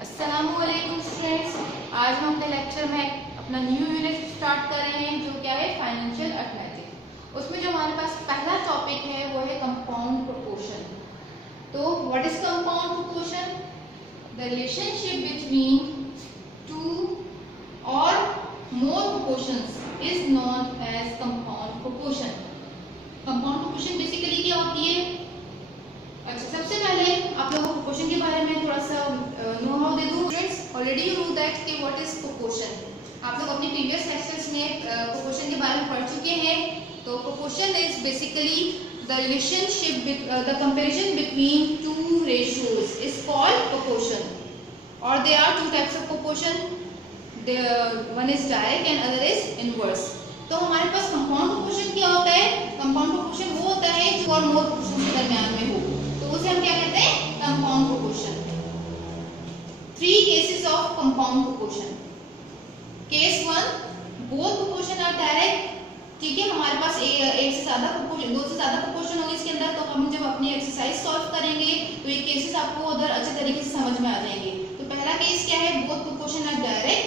अस्सलामुअलैकुम स्टूडेंट्स, आज हम अपने लेक्चर में अपना न्यू यूनिट स्टार्ट कर रहे हैं जो क्या है फाइनेंशियल अर्थमेटिक। उसमें जो हमारे पास पहला टॉपिक है वो है कंपाउंड प्रोपोर्शन। तो what is compound proportion? The relationship between two और more proportions is known as compound proportion. Compound proportion basically क्या होती है? अच्छा, सबसे पहले आप लोगों को प्रोपोर्शन के बारे में थोड़ा सा नो हाउ दे दूं। Students already you know that कि व्हाट इज प्रोपोर्शन। आप लोग अपने प्रीवियस लेक्चर्स में प्रोपोर्शन के बारे में पढ़ चुके हैं। तो proportion is basically the relationship the comparison between two ratios is called proportion. और there are two types of proportion, one is direct and other is inverse. तो हमारे पास कंपाउंड प्रोपोर्शन क्या होता है? कंपाउंड प्रोपोर्शन वो होता है जो और मोर प्रोपोर्शन के दरमियान में हो, तो उसे हम क्या कहते हैं? Compound proportion. Three cases of compound proportion. Case one, both proportion are direct. ठीक है, हमारे पास एक से ज्यादा प्रोपोर्शन, दो से ज्यादा प्रोपोर्शन होंगे इसके अंदर। तो हम जब अपनी एक्सरसाइज सॉल्व करेंगे तो ये केसेस आपको उधर अच्छे तरीके से समझ में आ जाएंगे। तो पहला केस क्या है? Both proportion are direct.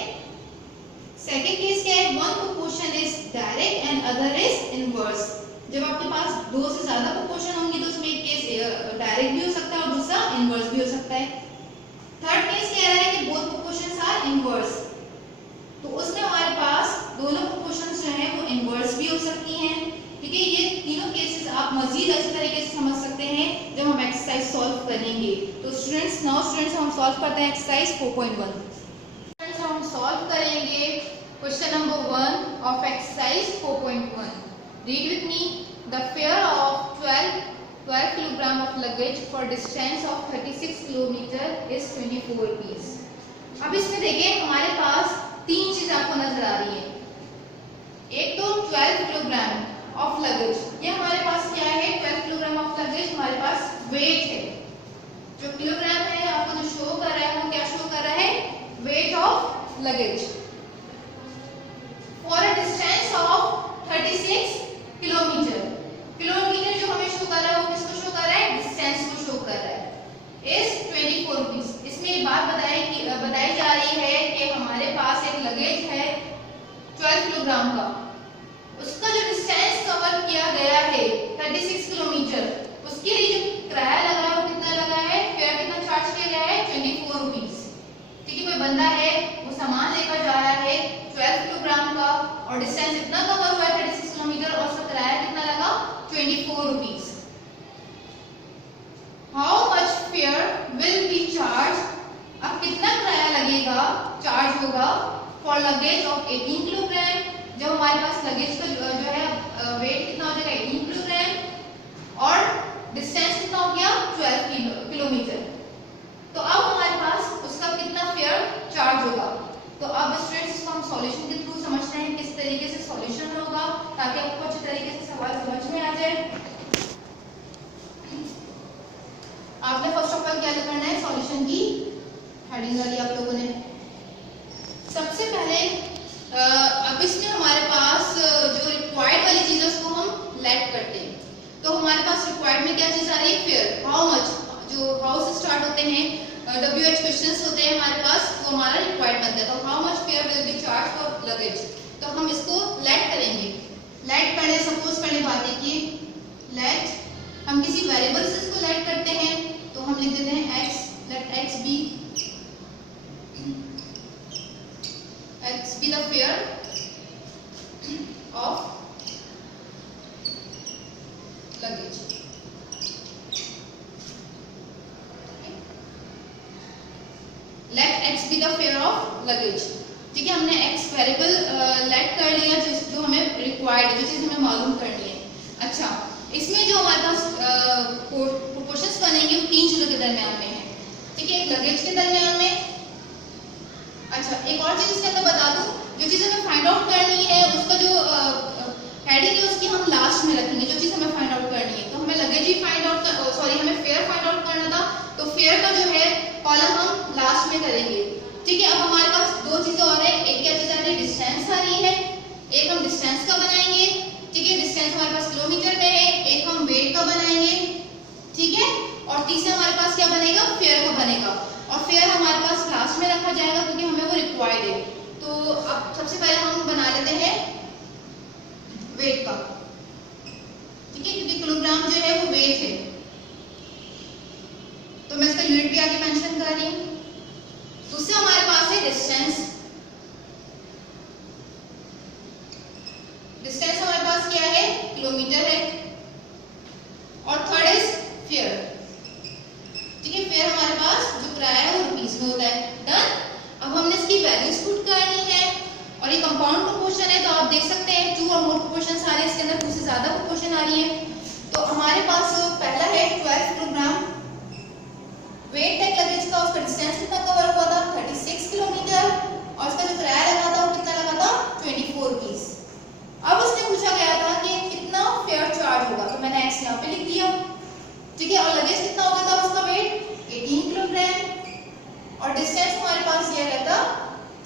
Second case क्या है? One proportion is direct and other is inverse. जब आपके पास दो से ज्यादा प्रोपोर्शन होंगे तो उसमें एक केस डायरेक्ट भी हो सकता है और दूसरा इनवर्स भी हो सकता है। थर्ड केस कह रहा है कि बोथ प्रोपोर्शंस आर इनवर्स। तो उसमें हमारे पास दोनों प्रोपोर्शंस जो हैं वो इनवर्स भी हो सकती हैं। ठीक है, ये तीनों केसेस आप मजीद अच्छे तरीके से समझ सकते हैं जब हम एक्सरसाइज सॉल्व करेंगे। तो स्टूडेंट्स हम सॉल्व करते हैं एक्सरसाइज 4.1। स्टूडेंट्स हम सॉल्व करेंगे question number 1 of exercise 4.1। Read with me. The fare of 12 kilogram of luggage for distance of 36 kilometer is 24 rupees. अब इसमें देखिए हमारे पास तीन चीज आपको नजर आ रही है। एक तो 12 किलोग्राम ऑफ लगेज, ये हमारे पास क्या है? 12 किलोग्राम ऑफ लगेज हमारे पास वेट है। जो किलोग्राम है आपको जो शो कर रहा है वो क्या शो कर रहा है? Weight of luggage for a distance of 36 kilometre. Kilometre जो हमें शो कर रहा है वो किसको शो कर रहा है? डिस्टेंस को शो कर रहा है। Is 24 rupees. इसमें ये बात बताई जा रही है कि हमारे पास एक लगेज है 12 किलोग्राम का, उसका जो डिस्टेंस कवर किया गया है 36 किलोमीटर, उसके लिए जो किराया लग रहा है वो कितना लगा है? फेयर कितना चार्ज किया गया है? 24 रुपीज। ठीक है, कोई बंदा है वो सामान लेकर जा रहा है 12 किलोग्राम का और डिस्टेंस इतना कवर हुआ है 36 किलोमीटर और उसका किराया कितना लगा? 24 rupees. How much fair will be charge? अब कितना किराया लगेगा, चार्ज होगा फॉर लगेज ऑफ 18 किलोग्राम। जब हमारे पास लगेज का जो है वेट कितना हो जाएगा? 18 किलोग्राम और डिस्टेंस कितना हो गया? 12 किलोमीटर। तो अब हमारे पास उसका कितना फेयर चार्ज होगा। तो अब स्टूडेंट्स इसको हम सॉल्यूशन के थ्रू समझते हैं किस तरीके से सॉल्यूशन होगा ताकि आपको अच्छे तरीके से सवाल समझ में आ जाए। आपने फर्स्ट ऑफ ऑल क्या करना है? सॉल्यूशन की हेडिंग वाली आप लोगों ने सबसे पहले अब इसमें हमारे पास जो रिक्वायर्ड वाली चीज है उसको हम लेट करते हैं। तो हमारे पास रिक्वायर्ड में क्या चीज आ रही है? फेयर। हाउ मच, जो हाउ से स्टार्ट होते हैं WH क्वेश्चंस होते हैं हमारे पास, वो हमारा रिक्वायर्ड बनता है। तो how much fair will be charge for luggage. तो हम इसको लेट करेंगे। लेट पहले सपोज पहले बात है कि लेट हम किसी वेरिएबल से इसको लेट करते हैं। तो हम लिख देते हैं x, let x be the fare of luggage। Let x be the fare of luggage। ठीक है, हमने x वेरिएबल लेट कर लिया जो हमें रिक्वायर्ड है, जो चीज हमें मालूम करनी है। अच्छा, इसमें जो हमारे पास प्रोपोर्शंस बनेंगे वो तीन चीजों के दरमियान में है। ठीक है, एक लगेज के दरमियान में। अच्छा, एक और चीज इसके अंदर बता दूं, जो चीज हमें फाइंड आउट करनी है उसका जो हेडिंग है उसकी हम लास्ट में रखेंगे। जो चीज हमें फाइंड आउट करनी है, तो हमें लगेज ही फाइंड आउट हमें फेयर फाइंड आउट करना था, तो फेयर का जो है कॉलम हम लास्ट में करेंगे। ठीक है, अब हमारे पास दो चीजें और है। एक क्या चीज आ रही है? डिस्टेंस आ रही है। एक हम डिस्टेंस का बनाएंगे। ठीक है, डिस्टेंस हमारे पास किलोमीटर में है। एक हम वेट का बनाएंगे। ठीक है, और और टी से हमारे पास क्या बनेगा, फेयर का बनेगा, और फेयर हमारे पास लास्ट में रखा जाएगा क्योंकि हमें वो रिक्वायर्ड है। तो अब सबसे पहले हम बना लेते हैं वेट का, ठीक है, क्योंकि किलोग्राम जो है वो वेट है, तो मैं इसका यूनिट भी आगे मेंशन कर रही हूँ। दूसरा हमारे पास है डिस्टेंस। डिस्टेंस हमारे पास क्या है, किलोमीटर है, और थर्ड इज फेयर, ठीक है। फेयर हमारे पास जो किराया है वो रुपीस में होता है। डन। अब हमने इसकी वैल्यूज पुट करनी है, और ये कंपाउंड प्रोपोर्शन है, तो आप देख सकते हैं 2 और मोर प्रोपोर्शन आ रहे हैं, इसके अंदर 2 से ज्यादा प्रोपोर्शन आ रही है। तो हमारे पास पहला है 12 किलोग्राम वेट है लगेज का, उसका डिस्टेंस कितना कवर हुआ था, 36 किलोमीटर, और उसका जो किराया लगा था वो कितना लगा था, 24 रुपीस। अब उसने पूछा गया था कि कितना फेयर चार्ज होगा, तो मैंने एक्स यहाँ पे लिख दिया, ठीक है। और लगेज कितना हो गया था उसका वेट 18 किलोग्राम, और डिस्टेंस हमारे पास ये रहता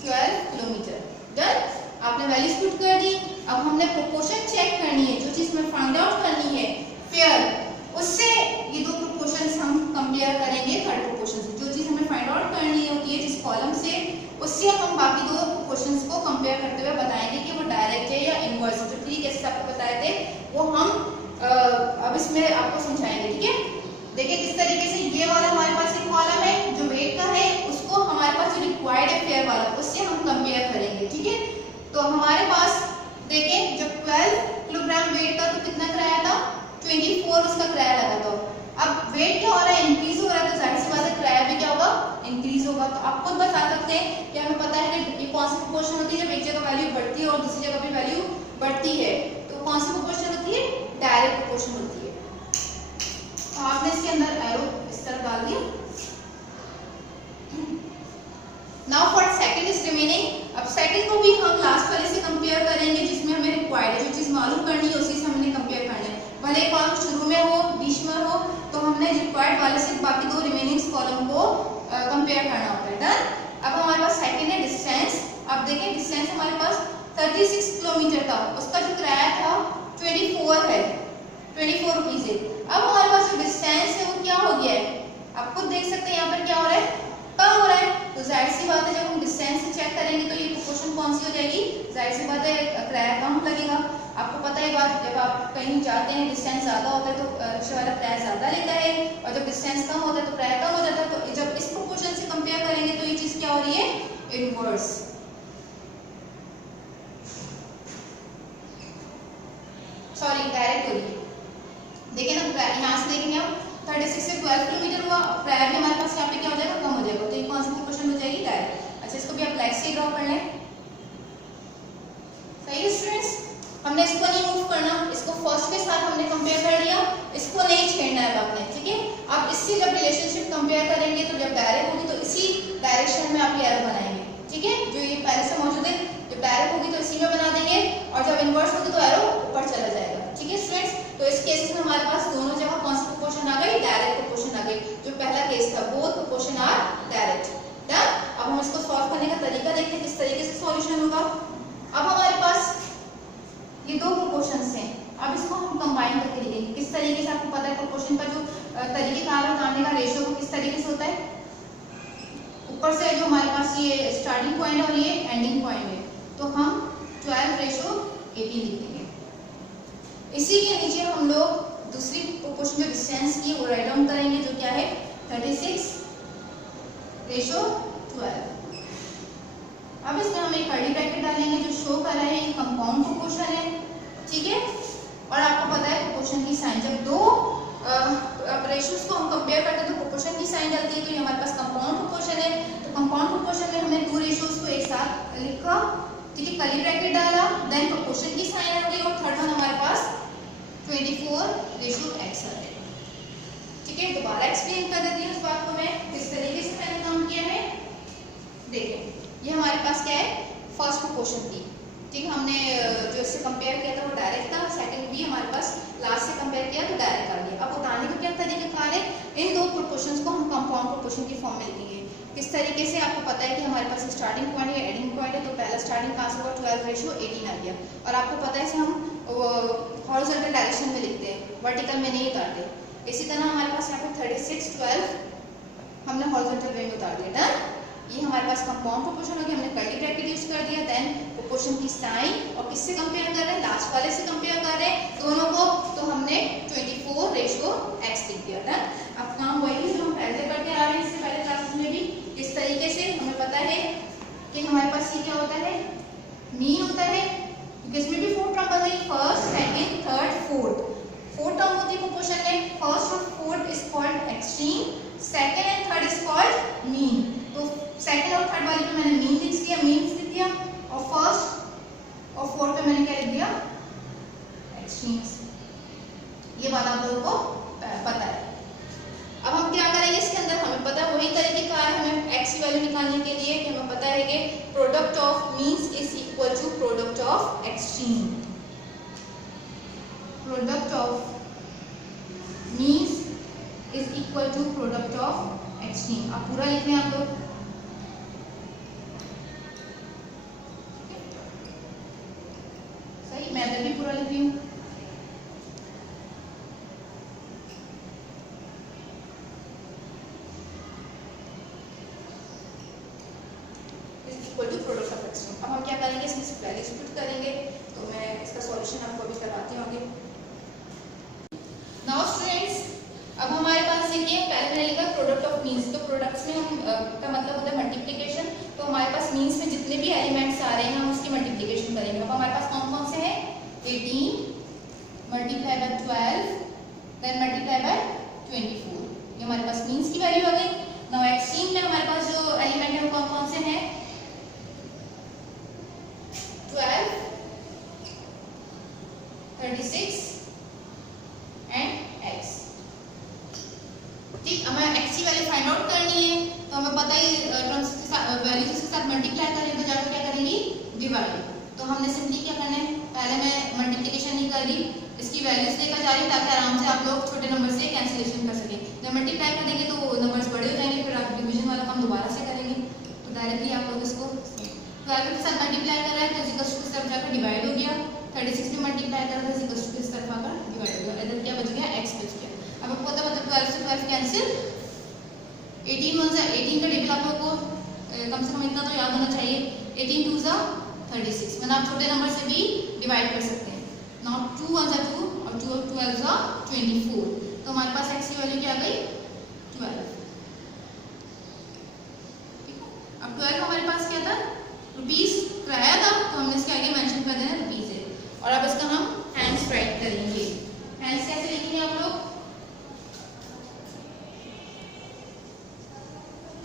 12 किलोमीटर। डन। आपने वैल्यूज पुट कर दी। अब हमने प्रोपोर्शन चेक करनी है, जो चीज में फाइंड आउट करनी है फेयर, उससे ये 2 प्रोपोर्शंस हम कंपेयर करेंगे थर्ड प्रोपोर्शन से। जो चीज हमें फाइंड आउट करनी होती है जिस कॉलम से, उससे हम बाकी 2 प्रोपोर्शंस को कंपेयर करते हुए बताएंगे कि वो डायरेक्ट है या इनवर्स है। जो तरीके से आपको बताए थे वो हम अब इसमें आपको समझाएंगे, ठीक है। देखिए किस तरीके से ये वाला हमारे पास एक कॉलम है जो वेट का है, उसको हमारे पास जो रिक्वायर्ड है फेयर वाला, उससे हम कंपेयर करेंगे, ठीक है। तो हमारे पास देखें जब 12 किलोग्राम वेट था तो कितना किराया था, 24 उसका किराया लगा था। अब वेट क्या हो रहा है, इंक्रीज हो रहा है, तो जाहिर सी बात है किराया भी क्या होगा, इंक्रीज होगा। तो आप खुद बता सकते हैं कि हमें पता है कि ये कौन सी प्रोपोर्शन होती है जब एक जगह वैल्यू बढ़ती है और दूसरी जगह भी वैल्यू बढ़ती है, तो कौन सी प्रोपोर्शन होती है, डायरेक्ट प्रोपोर्शन होती है। तो आपने इसके अंदर एरो इस तरह डाल दिया। Now for second is remaining. अब सेकंड को भी हम लास्ट वाले से कंपेयर करेंगे जिसमें हमें रिक्वायर्ड है, जो चीज मालूम करनी है उसी से हमने कंपेयर करना है। भले कॉलम शुरू में हो, बीच में हो, तो हमने रिक्वायर्ड वाले से बाकी 2 रिमेनिंग कॉलम को कंपेयर करना होता है। डन। अब हमारे पास सेकंड है डिस्टेंस। अब देखें डिस्टेंस हमारे पास 36 किलोमीटर था, उसका जो किराया था 24 है, 24 रुपीज है। अब हमारे पास जो डिस्टेंस है वो क्या हो गया है, आप खुद देख सकते हैं यहाँ पर क्या हो रहा है, कम हो रहा है। तो जाहिर सी बात है जब हम डिस्टेंस से चेक करेंगे तो ये प्रोपोर्शन कौन सी हो जाएगी, जाहिर सी बात है किराया कम लगेगा। आपको पता है बात, जब आप कहीं जाते हैं डिस्टेंस ज्यादा होता है तो रिक्शा वाला किराया ज्यादा लेता है, और जब डिस्टेंस कम होता है तो किराया कम हो जाता है। तो जब इस प्रोपोर्शन से कंपेयर करेंगे तो ये चीज क्या हो रही है, इनवर्स, सॉरी डायरेक्ट हो रही है। देखिए ना, यहाँ से देखेंगे हम 36 से 12 किलोमीटर हुआ, किराया भी हमारे पास यहाँ पे क्या हो जाएगा, कम हो जाएगा। तो ये कौन सी प्रोपोर्शन हो जाएगी, डायरेक्ट। अच्छा, इसको भी आप लाइक से ड्रॉ कर लें। सही है स्टूडेंट्स, हमने इसको नहीं मूव करना, इसको फर्स्ट के साथ हमने कंपेयर कर लिया, इसको नहीं छेड़ना है आपने, ठीक है। आप इससे जब रिलेशनशिप कंपेयर करेंगे तो जब डायरेक्ट होगी तो इसी डायरेक्शन में आप ये एरो बनाएंगे, ठीक है। जो ये पहले से मौजूद है, जब डायरेक्ट होगी तो इसी में बना देंगे, और जब इनवर्स होगी तो एरो ऊपर चला जाएगा, ठीक है स्टूडेंट्स। तो इस केस में हमारे पास दोनों जगह कौन सी प्रोपोर्शन आ गई, डायरेक्ट प्रोपोर्शन आ गई। जो पहला केस था both proportion are direct. Done. अब हम इसको सॉल्व करने का तरीका देखते हैं, किस तरीके से सॉल्यूशन होगा। अब हमारे पास ये 2 प्रोपोर्शंस हैं, अब इसको हम कंबाइन करके लिखेंगे। किस तरीके से, आपको पता है प्रोपोर्शन का जो तरीकेकार बताने का रेशियो को किस तरीके से होता है, ऊपर से जो हमारे पास ये स्टार्टिंग पॉइंट है और ये एंडिंग पॉइंट है, तो हम 12:18 लिखेंगे। इसी के नीचे हम लोग दूसरी प्रोपोर्शन जो डिस्टेंस की वो राइट डाउन करेंगे, जो क्या है 36:12। अब इसमें हम एक कर्ली ब्रैकेट डालेंगे जो शो कर रहा है ये कंपाउंड प्रोपोर्शन है, ठीक है। और आपको पता है प्रोपोर्शन की साइन, जब 2 रेशियोज को हम कंपेयर करते हैं तो प्रोपोर्शन की साइन डलती है, तो ये हमारे पास कंपाउंड प्रोपोर्शन है। तो कंपाउंड प्रोपोर्शन में हमने 2 रेशियोज को एक साथ लिखा, ठीक है, कर्ली ब्रैकेट डाला, देन प्रोपोर्शन की साइन आ गई, और थर्ड वन हमारे पास 24:x आ गया, ठीक है। दोबारा एक्सप्लेन कर देती हूँ इस बात को मैं, किस तरीके से मैंने काम किया है। देखें ये हमारे पास क्या है, फर्स्ट प्रोपोर्शन थी, ठीक है। हमने जो इससे कंपेयर किया था वो डायरेक्ट था, सेकंड भी हमारे पास लास्ट से कंपेयर किया तो डायरेक्ट आ गया। अब बताने का क्या तरीका है, इन 2 प्रोपोर्शंस को हम कंपाउंड प्रोपोर्शन की फॉर्म में लिखेंगे। किस तरीके से, आपको पता है कि हमारे पास स्टार्टिंग पॉइंट है, एंडिंग पॉइंट है, तो पहला स्टार्टिंग कहाँ से होगा, 12:18 आ गया। और आपको पता है इसे हम हॉरिजॉन्टल डायरेक्शन में लिखते हैं, वर्टिकल में नहीं उतारते। इसी तरह हमारे पास यहाँ पे 36, 12 हमने हॉरिजॉन्टल वे में उतार दिया। डन। ये हमारे पास कंपाउंड प्रोपोर्शन हो गया, हमने कर्ली ब्रैकेट यूज कर दिया। देन प्रोपोर्शन की साइन और किससे कंपेयर कर रहे हैं, लास्ट वाले से कंपेयर कर रहे हैं दोनों को, तो हमने 24:x लिख दिया। डन। अब काम वही है जो हम पहले करते आ रहे हैं, इससे पहले क्लासेस में भी इस तरीके से हमें पता है कि हमारे पास ये क्या होता है, मीन होता है, क्योंकि इसमें भी 4 टर्म बन गई, first, second, third, fourth. 4 term होती है प्रोपोर्शन में, फर्स्ट और fourth is called extreme, second and third is called mean. तो सेकंड और थर्ड वाले पे मैंने मीन लिख दिया, और फर्स्ट और फोर्थ पे मैंने क्या लिख दिया, एक्सट्रीम्स। ये बात आप लोगों को पता है। अब हम क्या करेंगे इसके अंदर, हमें पता है वही तरीके का है हमें x की वैल्यू निकालने के लिए कि हमें पता है कि product of means is equal to product of extreme. Product of means is equal to product of extreme. आप पूरा लिख लें आप लोग। सही, मैं भी पूरा लिख रही हूँ। अब हम क्या करेंगे, इसमें से वैल्यूज पुट करेंगे, तो मैं इसका सॉल्यूशन आपको अभी कराती हूँ आगे। नाउ स्टूडेंट्स, अब हमारे पास देखिए पहले मैंने लिखा प्रोडक्ट ऑफ मीन्स, तो प्रोडक्ट्स में हम का मतलब होता है मल्टीप्लिकेशन, तो हमारे पास मीन्स में जितने भी एलिमेंट्स आ रहे हैं हम उसकी मल्टीप्लिकेशन करेंगे। अब हमारे पास कौन कौन से हैं, 18 multiply by 12 then multiply by 24, ये हमारे पास मीन्स की वैल्यू आ गई। नाउ एक्सट्रीम में हमारे पास जो एलिमेंट है वो कौन कौन से हैं, 12, 36 एंड x। ठीक, हमें x की वैल्यू फाइंड आउट करनी है, तो हमें पता ही टर्म्स के साथ वैल्यूज के साथ मल्टीप्लाई करें तो जाकर क्या करेंगी, डिवाइड। तो हमने सिंपली क्या करना है, पहले मैं मल्टीप्लिकेशन नहीं कर रही, इसकी वैल्यूज लेकर जा रही ताकि आराम से आप लोग छोटे नंबर से कैंसिलेशन कर सकें। जब मल्टीप्लाई कर देंगे तो नंबर्स बड़े हो जाएंगे, फिर आप डिवीजन वाला काम दोबारा से करेंगे, तो डायरेक्टली आप लोग इसको 12 के साथ मल्टीप्लाई कर रहा है तो इक्वल टू इस तरफ जाकर डिवाइड हो गया, 36 में मल्टीप्लाई कर रहा है इक्वल टू इस तरफ आकर डिवाइड हो गया, इधर क्या बच गया, x बच गया। अब आपको पता मतलब 12 से 12 कैंसिल, 18 1 से 18 का टेबल आप लोगों को कम से कम इतना तो याद होना चाहिए, 18 2 जा 36, मतलब आप छोटे नंबर से भी डिवाइड कर सकते हैं। नाउ 2 1 जा 2 और 2 और 12 जा 24, तो हमारे पास x की वैल्यू क्या आ गई, 12। अब 12 हमारे पास क्या था, रुपीस कराया था, तो हमने इसके आगे मेंशन कर देना रुपीस है। और अब इसका हम हैंड्स राइट करेंगे। हैंड्स कैसे लिखेंगे आप लोग,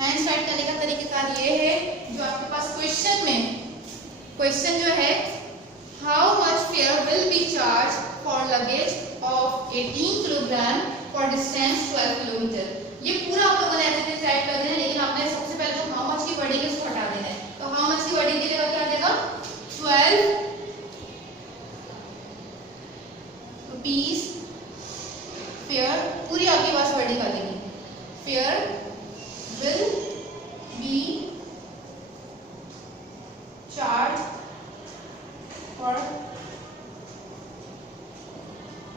हैंड्स राइट करने का तरीकेकार ये है जो आपके पास क्वेश्चन में, क्वेश्चन जो है how much fair will be charge for luggage of 18 kilogram for distance 12 kilometre, ये पूरा आप लोगों ने ऐसे राइट कर देना है, लेकिन आपने सबसे पहले तो हाउ मच की वर्डिंग है उसको हटा देना है। तो हाउ मच की वर्डिंग के लिए क्या आ जाएगा, 12 रुपीस फेयर, पूरी आपके पास वर्डिंग आ जाएगी, fair will be charge for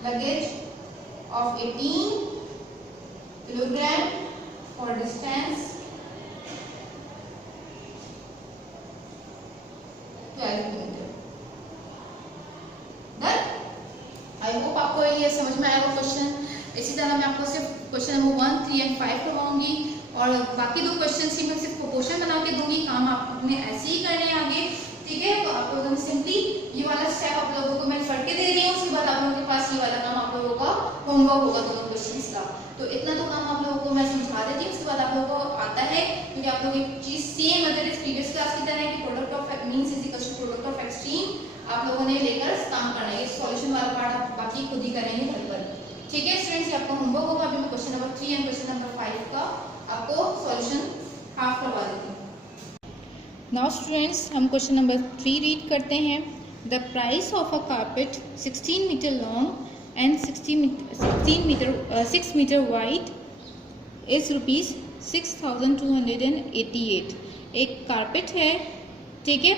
luggage of 18 kilogram for distance 12 kilometre. Done, I hope आपको ये समझ में आया वो क्वेश्चन। इसी तरह मैं आपको सिर्फ क्वेश्चन नंबर 1, 3 एंड 5 करवाऊंगी और बाकी 2 क्वेश्चन की मैं सिर्फ प्रोपोर्शन बना के दूंगी, काम आपने ऐसे ही करने हैं आगे, ठीक है। तो आप लोगों ने सिंपली ये वाला स्टेप आप लोगों को मैं करके दे रही हूँ, उसके बाद आप लोगों के पास ये वाला काम आप लोगों का होमवर्क होगा दोनों क्वेश्चंस का। तो इतना तो काम आप लोगों को मैं समझा देती हूँ, उसके बाद आप लोगों को आता है, क्योंकि आप लोग एक चीज सेम मेथड इस प्रीवियस क्लास की तरह है कि product of means is equal to product of extreme आप लोगों ने लेकर काम करना है। सॉल्यूशन वाला पार्ट आप बाकी खुद ही करेंगे घर पर, ठीक है स्टूडेंट्स। ये आपका होमवर्क होगा। अभी मैं question number 3 and question number 5 का आपको सॉल्यूशन हाफ करवा देती हूँ। नाउ स्टूडेंट्स हम क्वेश्चन नंबर 3 रीड करते हैं। The price of a carpet 16 metre long and 6 metre wide is ₹6,288। एक कारपेट है, ठीक है,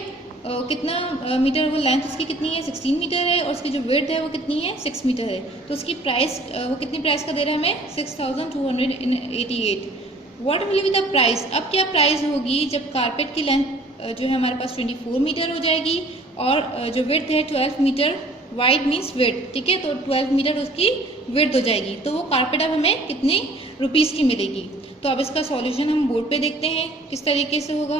कितना मीटर, वो लेंथ उसकी कितनी है 16 मीटर है, और उसकी जो विड्थ है वो कितनी है 6 मीटर है। तो उसकी प्राइस वो कितनी प्राइस का दे रहा है हमें 6288। What will be the price? अब क्या प्राइस होगी जब कारपेट की लेंथ जो है हमारे पास 24 मीटर हो जाएगी और जो विड्थ है 12 मीटर, वाइड मीन्स विड्थ, ठीक है, तो 12 मीटर उसकी विड्थ हो जाएगी। तो वो कारपेट अब हमें कितनी रुपीज़ की मिलेगी? तो अब इसका सॉल्यूशन हम बोर्ड पे देखते हैं किस तरीके से होगा।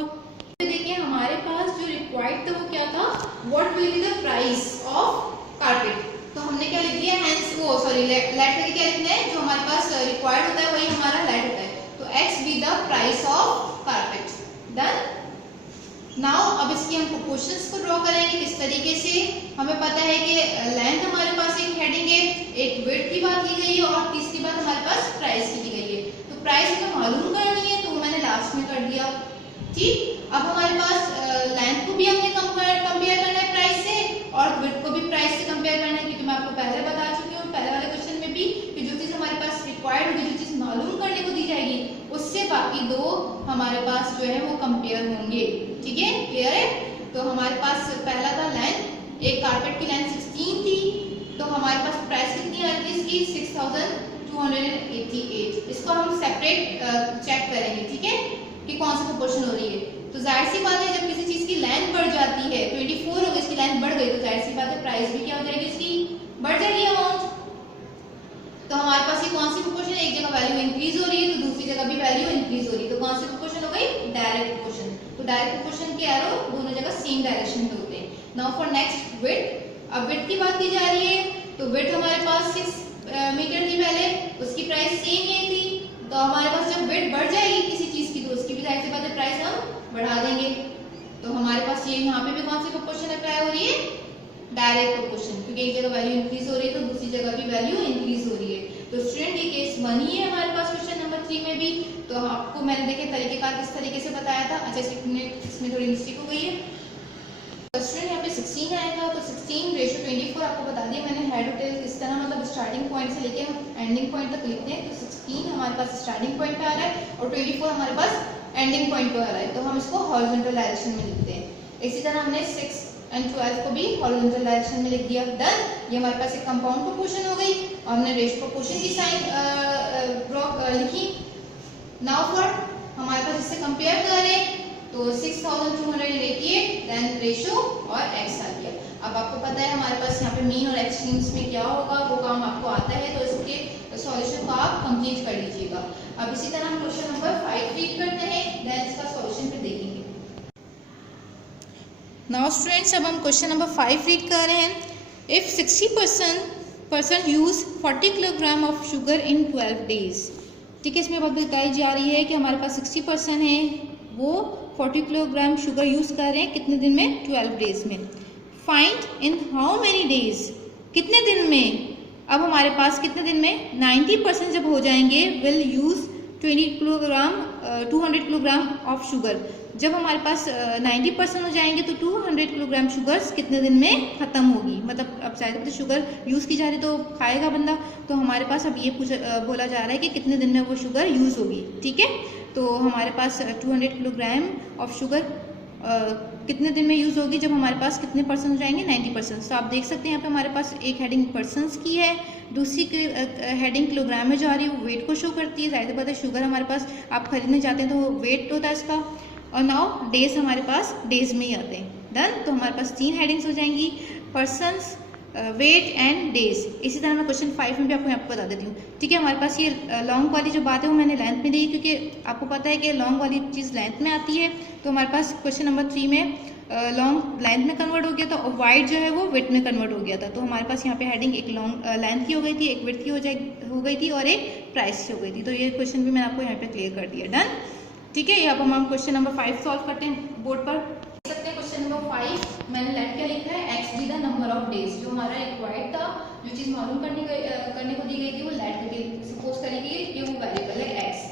देखिए हमारे पास जो रिक्वायर्ड था वो क्या था, what will be the price of carpet. तो हमने क्या लिख दिया, हैंस वो सॉरी लेट करके क्या लिखना है, जो हमारे पास रिक्वायर्ड होता है वही हमारा लेट होता है। तो x be the price of carpet. Done. Now अब इसकी हम प्रोपोर्शंस को ड्रॉ करेंगे किस तरीके से। हमें पता है कि लेंथ हमारे पास एक हेडिंग है, एक विड्थ की बात की गई है और तीसरी बात हमारे पास प्राइस की गई है। तो प्राइस हमें मालूम करनी है तो मैंने लास्ट में कर दिया। ठीक, अब हमारे पास लेंथ को भी हमने कंपेयर करना है प्राइस से और विड्थ को भी प्राइस से कंपेयर करना है, क्योंकि मैं आपको पहले बता चुकी हूँ पहले वाले क्वेश्चन में भी कि जो चीज़ हमारे पास रिक्वायर्ड होगी, जो चीज़ मालूम करने को दी जाएगी, उससे बाकी दो हमारे पास जो है वो कंपेयर होंगे। ठीक है, क्लियर है। तो हमारे पास पहला था लेंथ, एक कारपेट की लेंथ 16 थी, तो हमारे पास प्राइस कितनी आ रही थी इसकी 6288। इसको हम सेपरेट चेक करेंगे, ठीक है, कि कौन सी प्रोपोर्शन हो रही है। तो जाहिर सी बात है जब किसी चीज की लेंथ बढ़ जाती है, 24 हो गई, इसकी लेंथ बढ़ गई, तो जाहिर सी बात है प्राइस भी क्या हो जाएगी, इसकी बढ़ जाएगी अमाउंट। तो हमारे पास ये कौन सी प्रोपोर्शन है, एक जगह वैल्यू इंक्रीज हो रही है तो दूसरी जगह भी वैल्यू इंक्रीज हो रही है। तो कौन सी प्रोपोर्शन हो गई, डायरेक्ट प्रोपोर्शन। तो डायरेक्ट प्रोपोर्शन के एरो दोनों जगह सेम डायरेक्शन में होते हैं। Now for next width. अब विड्थ की बात की जा रही है तो विड्थ हमारे पास 6 मीटर थी पहले, उसकी प्राइस सेम ही थी। तो हमारे पास जब विड्थ बढ़ जाएगी किसी चीज की तो उसकी भी जाहिर सी बात है प्राइस हम बढ़ा देंगे। तो हमारे पास ये यहाँ पे भी कौन सी प्रोपोर्शन अप्लाई हो रही है, डायरेक्ट प्रोपोर्शन, क्योंकि एक जगह वैल्यू इंक्रीज हो रही है तो दूसरी जगह भी वैल्यू इंक्रीज हो रही है। तो स्टूडेंट ये केस 1 ही है हमारे पास क्वेश्चन नंबर 3 में भी। तो आपको मैंने देखे तरीकेकार किस तरीके से बताया था। अच्छा, इसमें थोड़ी मिस्टेक हो गई है। स्टूडेंट यहाँ पे 16 आएगा, तो 16 रेशो 24 आपको बता दिया मैंने हेड और टेल किस तरह, मतलब स्टार्टिंग पॉइंट से लेके हम एंडिंग पॉइंट तक लिखते हैं। तो 16 हमारे पास स्टार्टिंग पॉइंट पे आ रहा है और 24 हमारे पास एंडिंग पॉइंट पे आ रहा है, तो हम इसको हॉरिजॉन्टल डायरेक्शन में लिखते हैं। इसी तरह हमने 6 और 12 को भी हॉरिजॉन्टल डायरेक्शन में लिख दिया। डन। ये हमारे पास एक कंपाउंड प्रोपोर्शन हो गई और हमने रेशो प्रोपोर्शन की साइन ड्रॉ लिखी। नाउ फॉर हमारे पास इससे कंपेयर करें तो 6288 देन रेशो और एक्स आ गया। अब आपको पता है हमारे पास यहाँ पे मीन और एक्सट्रीम्स में क्या होगा, वो काम आपको आता है, तो इसके सॉल्यूशन को आप कंप्लीट कर लीजिएगा। अब इसी तरह हम क्वेश्चन नंबर 5 रीड करते हैं, देन इसका सॉल्यूशन फिर देखेंगे। नाउ स्टूडेंट्स, अब हम क्वेश्चन नंबर 5 रीड कर रहे हैं। If 60% use 40 kilogram of sugar in 12 days. ठीक है, इसमें बात बताई जा रही है कि हमारे पास 60% है वो 40 किलोग्राम शुगर यूज कर रहे हैं कितने दिन में, 12 डेज में। Find in how many days, कितने दिन में। अब हमारे पास कितने दिन में 90% जब हो जाएंगे will use 200 kilogram of sugar. जब हमारे पास 90% हो जाएंगे तो 200 किलोग्राम शुगर कितने दिन में खत्म होगी। मतलब अब शायद शुगर यूज़ की जा रही तो खाएगा बंदा, तो हमारे पास अब ये बोला जा रहा है कि कितने दिन में वो शुगर यूज़ होगी। ठीक है, तो हमारे पास 200 किलोग्राम ऑफ शुगर कितने दिन में यूज़ होगी, जब हमारे पास कितने परसेंट हो जाएंगे, 90%। तो आप देख सकते हैं यहाँ पे हमारे पास एक हेडिंग पर्सन्स की है, दूसरी हेडिंग किलोग्राम में जा रही है, वो वेट को शो करती है। जाहिर बात है शुगर हमारे पास आप खरीदने जाते हैं तो वो वेट होता है इसका। और नाउ डेज हमारे पास डेज में ही आते हैं। डन। तो हमारे पास 3 हेडिंग्स हो जाएंगी, पर्सन्स, वेट एंड डेज। इसी तरह मैं क्वेश्चन 5 में भी आपको यहाँ पर बता देती हूँ। ठीक है, हमारे पास ये लॉन्ग वाली जो बात है वो मैंने लेंथ में दी, क्योंकि आपको पता है कि लॉन्ग वाली चीज़ लेंथ में आती है। तो हमारे पास क्वेश्चन नंबर 3 में लॉन्ग लेंथ में कन्वर्ट हो गया था और वाइड जो है वो विड्थ में कन्वर्ट हो गया था। तो हमारे पास यहाँ पे हेडिंग एक लॉन्ग लेंथ की हो गई थी, एक विड्थ की हो गई थी और एक प्राइस हो गई थी। तो ये क्वेश्चन भी मैंने आपको यहाँ पे क्लियर कर दिया। डन। ठीक है, अब हम क्वेश्चन नंबर 5 सॉल्व करते हैं बोर्ड पर। देख सकते हैं क्वेश्चन नंबर 5 मैंने लेट क्या लिखा है, x be the number of days. जो हमारा रिक्वायर्ड था, जो चीज़ मालूम करने को दी गई थी वो लेट करके सपोज करेंगे कि वो वेरिएबल है एक्स।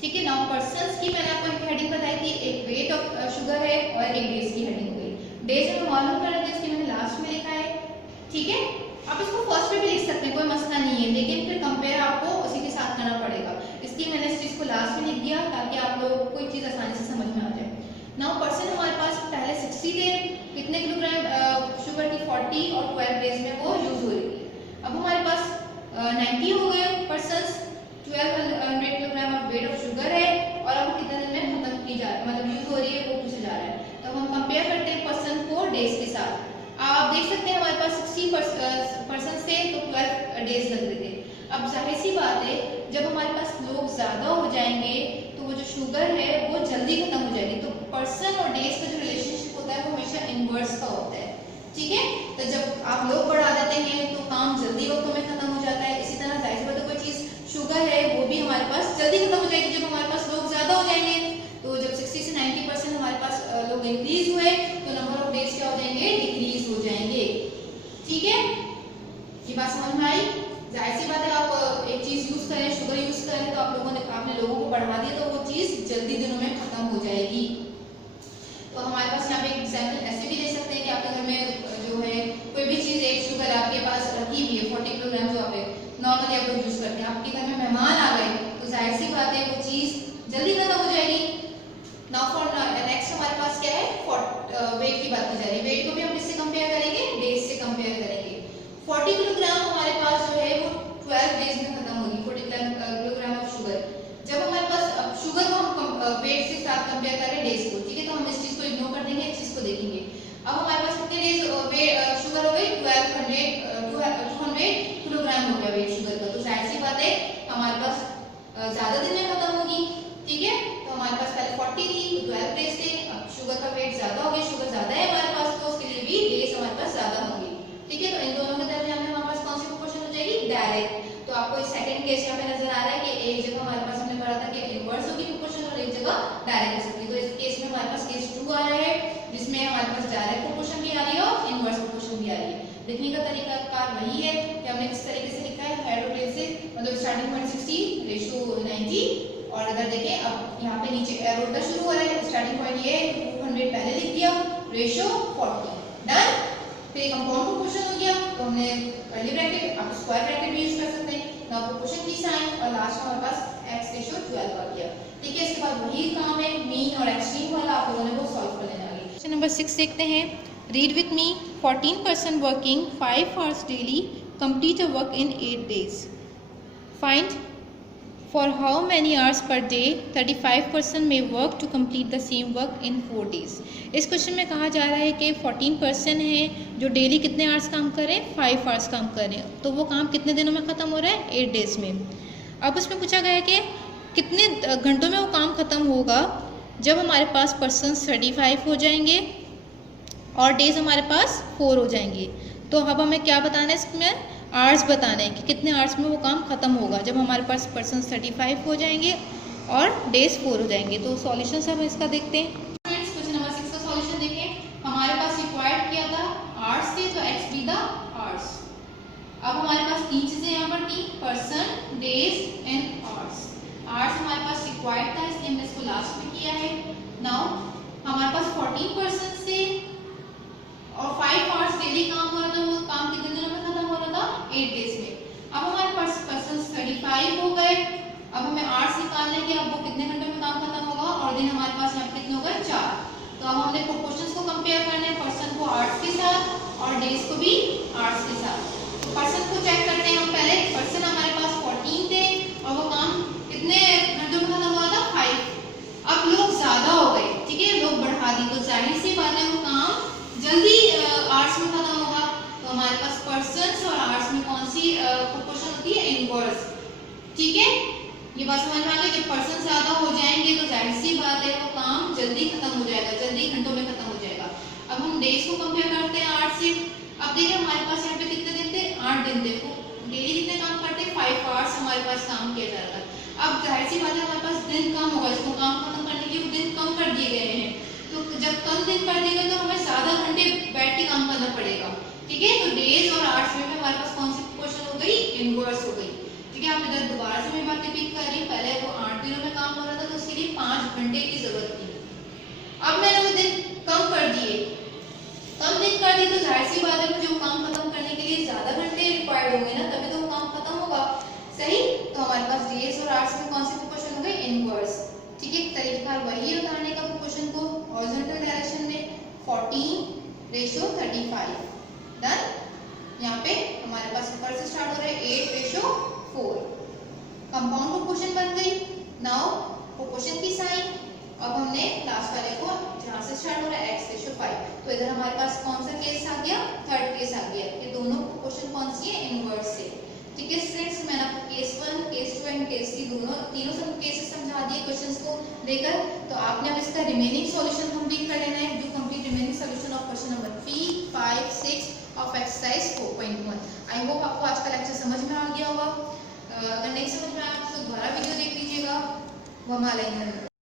ठीक है, नाउ पर्सन्स की मैंने आपको एक हेडिंग बताई थी, एक वेट ऑफ शुगर है और एक डेज की हेडिंग हो गई। डेज हमें मालूम करना था, इसकी मैंने लास्ट में लिखा है। ठीक है, आप इसको फर्स्ट पे भी लिख सकते हैं, कोई मसला नहीं है, लेकिन फिर कंपेयर आपको उसी के साथ करना पड़ेगा, इसलिए मैंने इस चीज़ को लास्ट में लिख दिया ताकि आप लोगों को कोई चीज़ आसानी से समझ में आ जाए। नाउ पर्सन हमारे पास पहले 60 थे, कितने किलोग्राम शुगर की 40 और 12 डेज में वो यूज हो रही थी। अब हमारे पास 90 हो गए person, 1200 kilogram of weight of sugar है और अब कितने दिन में खत्म की जा मतलब यूज हो रही है, वो पूछा जा रहा है। तो हम कंपेयर करते हैं पर्सन को डेज के साथ। आप देख सकते हैं हमारे पास 60 पर्सन थे तो 12 डेज लग रहे थे। अब जाहिर सी बात है जब हमारे पास लोग ज्यादा हो जाएंगे तो वो जो शुगर है वो जल्दी खत्म हो जाएगी। तो पर्सन और डेज का जो रिलेशनशिप होता है वो हमेशा इनवर्स का होता है, ठीक है। तो जब आप लोग बढ़ा देते हैं तो काम जल्दी वक्त में खत्म हो जाता है। इसी तरह जाहिर बात है कोई चीज शुगर है वो भी हमारे पास जल्दी खत्म हो जाएगी जब हमारे पास लोग ज्यादा हो जाएंगे। तो जब 60 से 90% हमारे पास लोग इंक्रीज हुए तो नंबर ऑफ डेज क्या हो जाएंगे, डिक्रीज हो जाएंगे, ठीक है। ये बात समझ में आई। जाहिर सी बात है आप एक चीज यूज करें, शुगर यूज करें तो आपने लोगों को बढ़ा दिया तो वो चीज जल्दी दिनों में खत्म हो जाएगी। तो हमारे पास यहाँ पे एग्जाम्पल ऐसे भी दे सकते हैं कि आपके घर में जो है कोई भी चीज एक शुगर आपके पास रखी हुई है 40 किलोग्राम जो आप नॉर्मली आप लोग यूज करते हैं, आपके घर में मेहमान आ गए तो जाहिर सी बात है वो चीज जल्दी खत्म हो जाएगी। नाउ फॉर नेक्स्ट हमारे पास क्या है, वेट की बात की जा रही है। वेट को भी हम किससे कंपेयर करेंगे, डेज से कंपेयर करेंगे। 40 किलोग्राम हमारे पास जो है वो 12 डेज में खत्म होगी, 40 किलोग्राम ऑफ शुगर। जब हमारे पास शुगर को हम वेट के साथ कंपेयर करें डेज को, ठीक है, तो हम इस चीज को इग्नोर कर देंगे, इस चीज को देखेंगे। अब हमारे पास कितने डेज शुगर हो गई, 200 किलोग्राम हो गया वेट शुगर का। तो जाहिर सी बात है हमारे पास ज्यादा दिन में खत्म होगी, ठीक है। तो हमारे पास पहले 40 थी तो 12 डेज थे, अब शुगर का वेट ज्यादा हो गया, शुगर ज्यादा है हमारे पास तो उसके लिए भी डेज हमारे पास ज्यादा होंगे, ठीक है। तो इन दोनों के दरमियान में हमारे पास कौन सी प्रोपोर्शन हो जाएगी, डायरेक्ट। तो आपको इस सेकंड केस यहाँ पे नजर आ रहा है कि एक जगह हमारे पास हमने पढ़ा था कि इनवर्स होगी प्रोपोर्शन और एक जगह डायरेक्ट हो सकती है। तो इस केस में हमारे पास केस 2 आ रहा है जिसमें हमारे पास डायरेक्ट प्रोपोर्शन भी आ रही है और इनवर्स प्रोपोर्शन भी आ रही है। लिखने का तरीका कार वही है कि हमने किस तरीके से लिखा है, हेड और टेल से, मतलब स्टार्टिंग पॉइंट 60 रेशियो 90 और अगर देखें अब यहाँ पे नीचे एरो उल्टा शुरू हो रहा है, स्टार्टिंग पॉइंट ये 200 पहले लिख दिया, रेशियो 40 डन। फिर कंपाउंड प्रोपोर्शन हो गया तो हमने कर्ली ब्रैकेट, आप स्क्वायर ब्रैकेट भी यूज कर सकते हैं, नाउ प्रोपोर्शन की साइन और लास्ट में हमारे पास x रेशियो 12 आ गया, ठीक है। इसके बाद वही काम है मीन और एक्सट्रीम वाला, आप लोगों ने वो सॉल्व कर लेना है। क्वेश्चन नंबर 6 देखते हैं, read with me, 14% working 5 hours daily complete a work in 8 days. Find for how many hours per day 35% may work to complete the same work in 4 days. इस क्वेश्चन में कहा जा रहा है कि 14% है जो डेली कितने आवर्स काम करें, 5 hours काम करें, तो वो काम कितने दिनों में ख़त्म हो रहा है, 8 डेज में। अब उसमें पूछा गया है कि कितने घंटों में वो काम ख़त्म होगा जब हमारे पास पर्सन 35 हो जाएंगे और डेज हमारे पास 4 हो जाएंगे। तो अब हमें क्या बताना है, इसमें आवर्स बताना है कि कितने आवर्स में वो काम खत्म होगा जब हमारे पास पर्सन 35 हो जाएंगे और डेज 4 हो जाएंगे। तो सॉल्यूशन हम इसका देखते हैं। फ्रेंड्स क्वेश्चन नंबर 6 का सॉल्यूशन देखें, हमारे पास रिक्वायर्ड किया था आवर्स थे तो एक्स बी द आवर्स। अब हमारे पास तीन चीजें यहाँ पर थी, person, days and hours. Hours हमारे पास रिक्वायर्ड था इसलिए हमने इसको लास्ट में किया है। नाउ हमारे पास 14% से और 5 hours डेली काम हो रहा था, वो काम कितने दिनों में खत्म हो रहा था, 8 डेज में। अब हमारे पास पर्सन 35 हो गए, अब हमें आवर्स निकालने के, अब वो कितने घंटे में काम खत्म होगा और दिन हमारे पास यहाँ कितने हो गए, 4। तो अब हमने प्रोपोर्शंस को कंपेयर करना है, पर्सन को आवर्स के साथ और डेज को भी आवर्स के साथ। तो पर्सन को चेक करते हैं हम पहले, पर्सन हमारे पास 14 थे और वो काम कितने घंटों में खत्म हो रहा था, 5। अब लोग ज्यादा हो गए, ठीक है, लोग बढ़ा दी, तो जाहिर सी बात है वो काम जल्दी आवर्स में खत्म होगा। तो हमारे पास पर्सन्स और आवर्स में कौन सी प्रोपोर्शन होती है, इनवर्स, ठीक है। ये बात समझ में आ गई, जब पर्सन ज्यादा हो जाएंगे तो जाहिर सी बात है वो काम जल्दी खत्म हो जाएगा, जल्दी घंटों में खत्म हो जाएगा। अब हम डेज को कंपेयर करते हैं आवर्स से। अब देखिए हमारे पास यहाँ पे कितने दिन थे, 8 दिन थे, वो डेली कितने काम करते, 5 hours हमारे पास काम किया जा रहा था। अब जाहिर सी बात है हमारे पास दिन कम होगा, इसको काम खत्म करने के लिए दिन कम कर दिए गए हैं। तो जब कम दिन कर दिए गए तो हमें ज्यादा घंटे बैठ के काम करना पड़ेगा, ठीक है। तो डेज और आवर्स में हमारे पास कौन सी प्रोपोर्शन हो गई, इनवर्स हो गई, ठीक है। आप इधर दोबारा से मैं बात रिपीट कर रही हूँ, पहले वो 8 दिनों में काम हो रहा था तो उसके लिए 5 घंटे की जरूरत थी। अब मैंने वो दिन कम कर दिए, कम दिन कर दिए तो जाहिर सी बात है मुझे वो काम खत्म करने के लिए ज्यादा घंटे रिक्वायर्ड होंगे ना, तभी तो वो काम खत्म होगा, सही। तो हमारे पास डेज और आवर्स में कौन सी प्रोपोर्शन हो गई, इनवर्स, ठीक है। तरीका वही है बताने का प्रोपोर्शन को हॉरिजॉन्टल डायरेक्शन में 14 रेशो 35। डन। यहाँ पे हमारे पास ऊपर से स्टार्ट हो रहा है 8:4। कंपाउंड प्रोपोर्शन बन गई। नाउ प्रोपोर्शन की साइन, अब हमने लास्ट वाले को जहाँ से स्टार्ट हो रहा है x/5, तो इधर हमारे पास कौन सा केस आ गया, थर्ड केस आ गया। ये दोनों प्रोपोर्शन कौन सी है, इनवर्स है। ठीक है स्टूडेंट्स, मैंने आपको केस 1, केस 2 एंड केस 3 तीनों सब केसेस समझा दिए क्वेश्चंस को लेकर। तो आपने अब इसका रिमेनिंग सॉल्यूशन कंप्लीट कर लेना है। Do complete remaining solution of question number 3, 5, 6 of exercise 4.1। I hope आपको आज का लेक्चर समझ में आ गया होगा। अगर नहीं समझ में आया तो दोबारा वीडियो देख लीजिएगा। वो हमारा